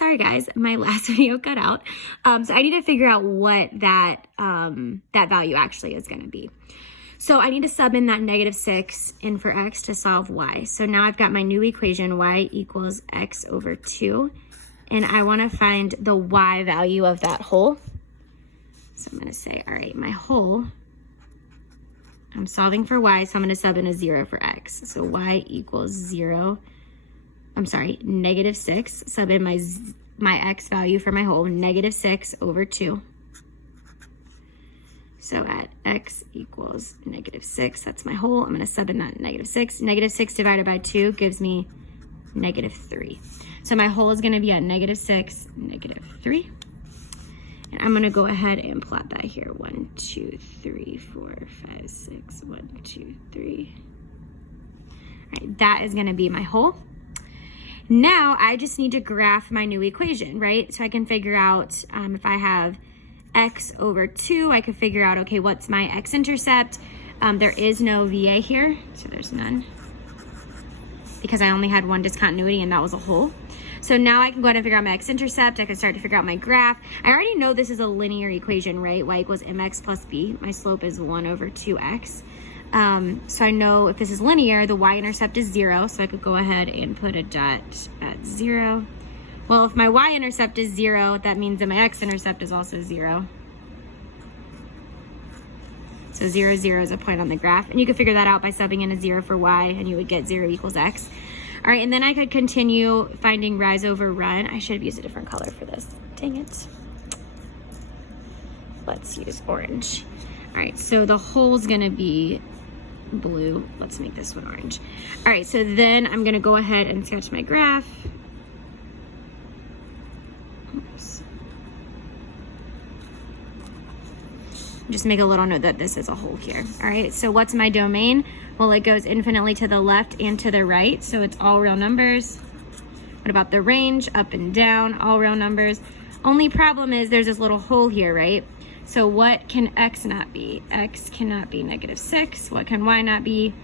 Sorry guys, my last video cut out. So I need to figure out what that value actually is going to be. So I need to sub in that -6 in for x to solve y. So now I've got my new equation, y equals x over 2. And I want to find the y value of that whole. So I'm going to say, all right, my whole, I'm solving for y, so I'm going to sub in a 0 for x. So y equals 0. I'm sorry, -6. Sub in my x value for my whole, -6 over 2. So at x equals -6, that's my whole. I'm going to sub in that -6. -6 divided by 2 gives me -3. So my whole is going to be at -6, -3. And I'm going to go ahead and plot that here. 1, 2, 3, 4, 5, 6. 1, 2, 3. All right, that is going to be my whole. Now I just need to graph my new equation, right? So I can figure out if I have x over 2, I could figure out, okay, what's my x-intercept? There is no VA here, so there's none, because I only had one discontinuity and that was a whole. So now I can go ahead and figure out my x-intercept. I can start to figure out my graph. I already know this is a linear equation, right? Y equals mx plus b. My slope is 1 over 2x. So I know if this is linear, the y-intercept is 0, so I could go ahead and put a dot at 0. Well, if my y-intercept is 0, that means that my x-intercept is also 0. So 0, 0 is a point on the graph. And you could figure that out by subbing in a 0 for y, and you would get 0 equals x. All right, and then I could continue finding rise over run. I should have used a different color for this. Dang it. Let's use orange. All right, so the whole's gonna be blue. Let's make this one orange. All right, so then I'm gonna go ahead and sketch my graph. Oops. Just make a little note that this is a whole here. All right, so what's my domain? Well, it goes infinitely to the left and to the right, so it's all real numbers. What about the range? Up and down, all real numbers. Only problem is there's this little hole here, right? So what can x not be? X cannot be -6. What can y not be?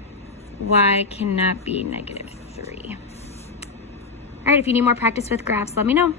Y cannot be -3. All right, if you need more practice with graphs, let me know.